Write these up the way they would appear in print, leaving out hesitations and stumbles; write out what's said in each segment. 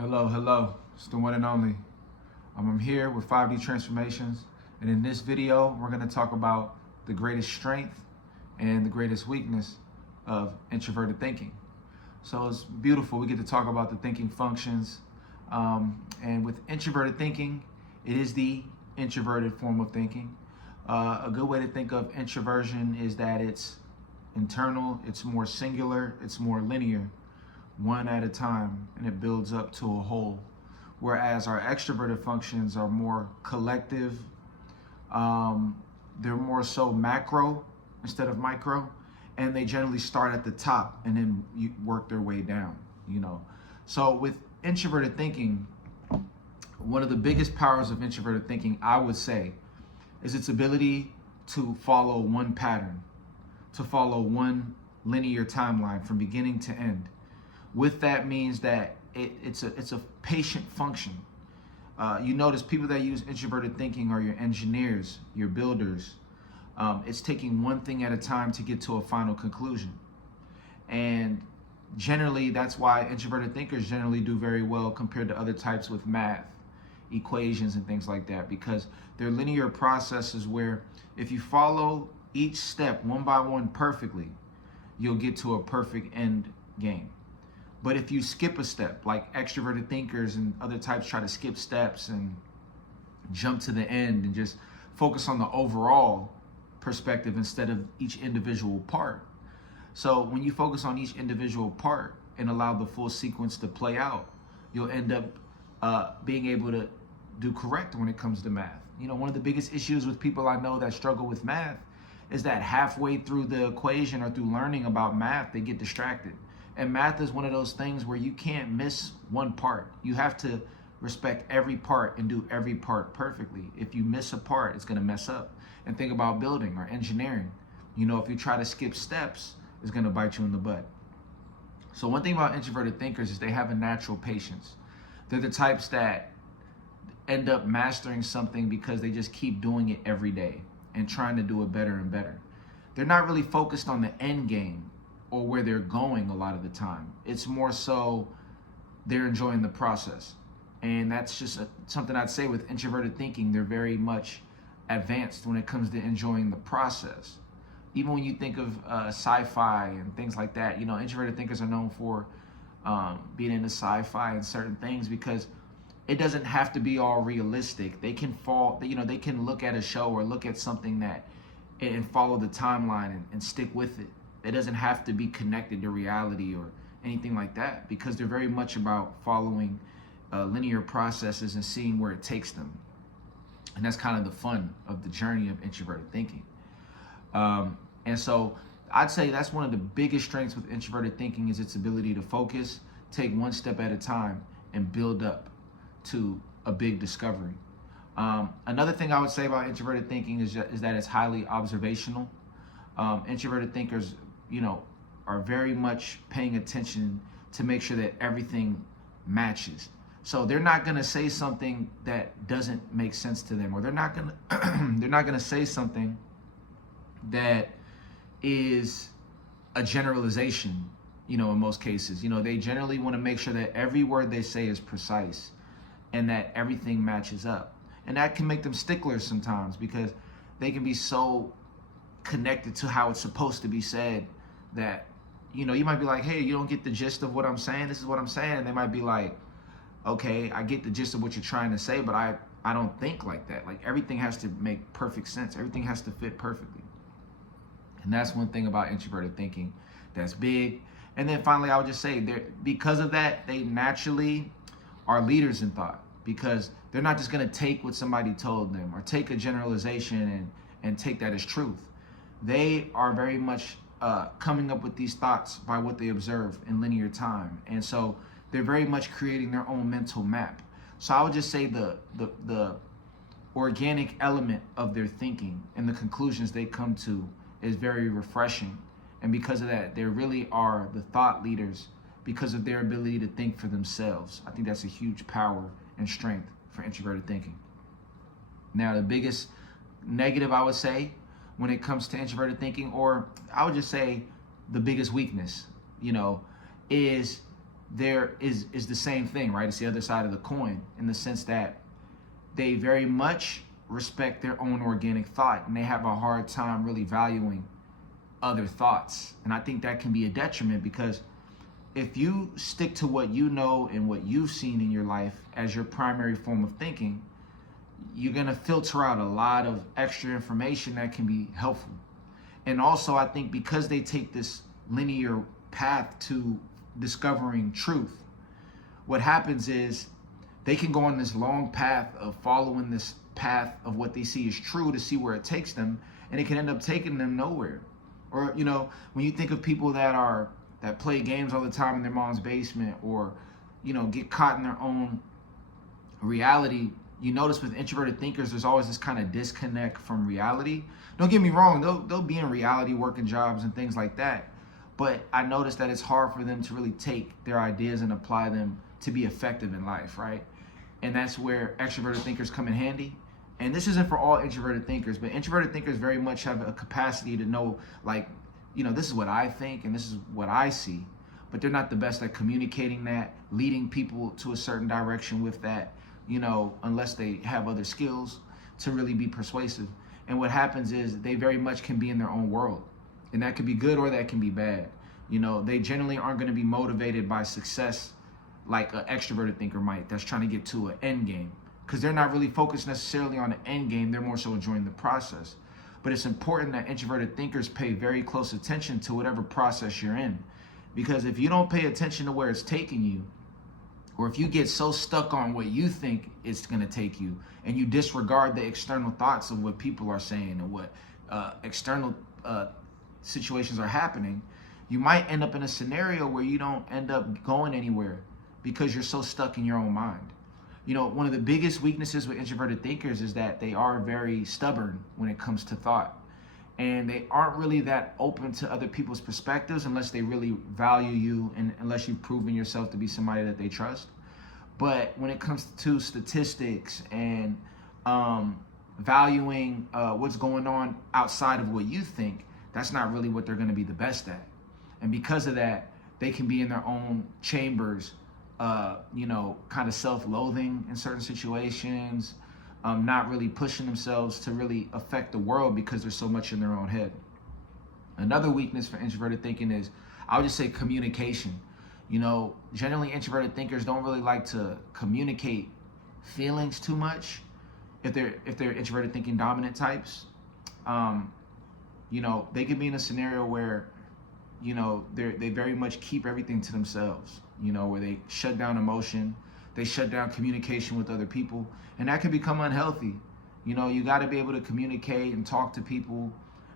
Hello, hello. It's the one and only. I'm here with 5D Transformations, and in this video, we're going to talk about the greatest strength and the greatest weakness of introverted thinking. So it's beautiful. We get to talk about the thinking functions, and with introverted thinking, it is the introverted form of thinking. A good way to think of introversion is that it's internal, it's more singular, it's more linear, one at a time, and it builds up to a whole. Whereas our extroverted functions are more collective, they're more so macro instead of micro, and they generally start at the top and then you work their way down, So with introverted thinking, one of the biggest powers of introverted thinking, I would say, is its ability to follow one pattern, to follow one linear timeline from beginning to end. With that means that it's a patient function. You notice people that use introverted thinking are your engineers, your builders. It's taking one thing at a time to get to a final conclusion. And generally, that's why introverted thinkers generally do very well compared to other types with math, equations, and things like that, because they're linear processes where if you follow each step one by one perfectly, you'll get to a perfect end game. But if you skip a step, like extroverted thinkers and other types try to skip steps and jump to the end and just focus on the overall perspective instead of each individual part. So when you focus on each individual part and allow the full sequence to play out, you'll end up being able to do correct when it comes to math. One of the biggest issues with people I know that struggle with math is that halfway through the equation or through learning about math, they get distracted. And math is one of those things where you can't miss one part. You have to respect every part and do every part perfectly. If you miss a part, it's gonna mess up. And think about building or engineering. If you try to skip steps, it's gonna bite you in the butt. So one thing about introverted thinkers is they have a natural patience. They're the types that end up mastering something because they just keep doing it every day and trying to do it better and better. They're not really focused on the end game or where they're going a lot of the time. It's more so they're enjoying the process. And that's just something I'd say with introverted thinking. They're very much advanced when it comes to enjoying the process. Even when you think of sci-fi and things like that, introverted thinkers are known for being into sci-fi and certain things because it doesn't have to be all realistic. They can they can look at a show or look at something that and follow the timeline and stick with it. It doesn't have to be connected to reality or anything like that because they're very much about following linear processes and seeing where it takes them. And that's kind of the fun of the journey of introverted thinking. And so I'd say that's one of the biggest strengths with introverted thinking is its ability to focus, take one step at a time, and build up to a big discovery. Another thing I would say about introverted thinking is that it's highly observational. Introverted thinkers, are very much paying attention to make sure that everything matches. So they're not going to say something that doesn't make sense to them, or they're not going to say something that is a generalization, in most cases. They generally want to make sure that every word they say is precise and that everything matches up. And that can make them sticklers sometimes because they can be so connected to how it's supposed to be said that, you might be like, hey, you don't get the gist of what I'm saying. This is what I'm saying. And they might be like, okay, I get the gist of what you're trying to say, but I don't think like that. Like everything has to make perfect sense. Everything has to fit perfectly. And that's one thing about introverted thinking that's big. And then finally, I would just say because of that, they naturally are leaders in thought because they're not just going to take what somebody told them or take a generalization and take that as truth. They are very much coming up with these thoughts by what they observe in linear time. And so they're very much creating their own mental map. So I would just say the organic element of their thinking and the conclusions they come to is very refreshing. And because of that, they really are the thought leaders because of their ability to think for themselves. I think that's a huge power and strength for introverted thinking. Now, the biggest negative I would say when it comes to introverted thinking, or I would just say the biggest weakness, is there is the same thing, right? It's the other side of the coin, in the sense that they very much respect their own organic thought, and they have a hard time really valuing other thoughts. And I think that can be a detriment, because if you stick to what you know and what you've seen in your life as your primary form of thinking, you're going to filter out a lot of extra information that can be helpful. And also, I think because they take this linear path to discovering truth, what happens is they can go on this long path of following this path of what they see is true to see where it takes them, and it can end up taking them nowhere. Or, you know, when you think of people that play games all the time in their mom's basement, or, you know, get caught in their own reality, you notice with introverted thinkers, there's always this kind of disconnect from reality. Don't get me wrong, they'll be in reality working jobs and things like that. But I noticed that it's hard for them to really take their ideas and apply them to be effective in life, right? And that's where extroverted thinkers come in handy. And this isn't for all introverted thinkers, but introverted thinkers very much have a capacity to know, like, you know, this is what I think and this is what I see. But they're not the best at communicating that, leading people to a certain direction with that, you know, unless they have other skills to really be persuasive. And what happens is they very much can be in their own world. And that could be good or that can be bad. You know, they generally aren't going to be motivated by success like an extroverted thinker might, that's trying to get to an end game. Because they're not really focused necessarily on the end game, they're more so enjoying the process. But it's important that introverted thinkers pay very close attention to whatever process you're in. Because if you don't pay attention to where it's taking you, or if you get so stuck on what you think it's going to take you, and you disregard the external thoughts of what people are saying and what external situations are happening, you might end up in a scenario where you don't end up going anywhere because you're so stuck in your own mind. You know, one of the biggest weaknesses with introverted thinkers is that they are very stubborn when it comes to thought. And they aren't really that open to other people's perspectives unless they really value you and unless you've proven yourself to be somebody that they trust. But when it comes to statistics and valuing what's going on outside of what you think, that's not really what they're going to be the best at. And because of that, they can be in their own chambers, you know, kind of self-loathing in certain situations, not really pushing themselves to really affect the world because they're so much in their own head. Another weakness for introverted thinking is, I would just say, communication. You know, generally introverted thinkers don't really like to communicate feelings too much if they're introverted thinking dominant types. You know, they could be in a scenario where, you know, they very much keep everything to themselves, you know, where they shut down emotion, they shut down communication with other people, and that can become unhealthy. You know, you got to be able to communicate and talk to people,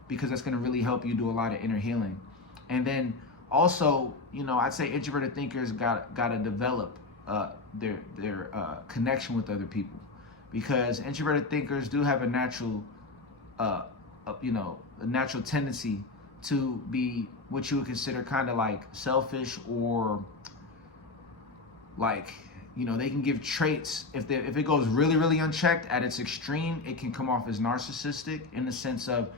because that's going to really help you do a lot of inner healing. And then also, you know, I'd say introverted thinkers got to develop their connection with other people, because introverted thinkers do have a natural, you know, a natural tendency to be what you would consider kind of like selfish, or like, you know, they can give traits, if it goes really, really unchecked at its extreme, it can come off as narcissistic, in the sense of,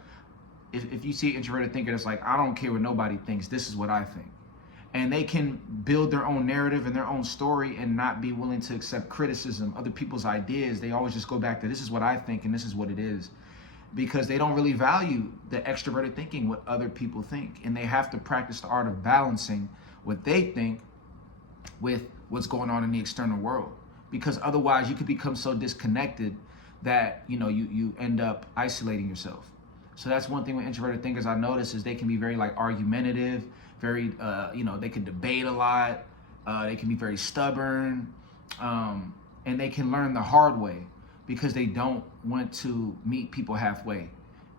if you see an introverted thinker that's like, I don't care what nobody thinks, this is what I think. And they can build their own narrative and their own story and not be willing to accept criticism, other people's ideas. They always just go back to, this is what I think and this is what it is. Because they don't really value the extroverted thinking, what other people think. And they have to practice the art of balancing what they think with what's going on in the external world. Because otherwise you could become so disconnected that, you know, you end up isolating yourself. So that's one thing with introverted thinkers I notice, is they can be very like argumentative, very, you know, they can debate a lot. They can be very stubborn, and they can learn the hard way, because they don't want to meet people halfway.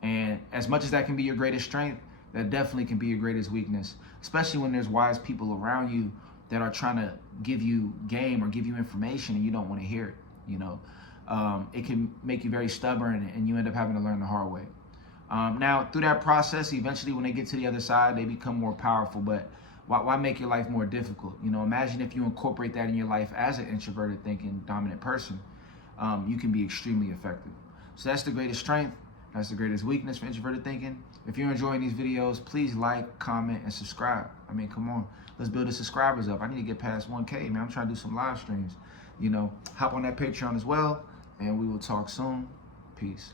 And as much as that can be your greatest strength, that definitely can be your greatest weakness, especially when there's wise people around you that are trying to give you game or give you information and you don't want to hear it. You know, it can make you very stubborn, and you end up having to learn the hard way. Now, through that process, eventually when they get to the other side, they become more powerful. But why make your life more difficult? You know, imagine if you incorporate that in your life as an introverted thinking dominant person. You can be extremely effective. So that's the greatest strength. That's the greatest weakness for introverted thinking. If you're enjoying these videos, please like, comment, and subscribe. I mean, come on. Let's build the subscribers up. I need to get past 1K, man. I'm trying to do some live streams. You know, hop on that Patreon as well, and we will talk soon. Peace.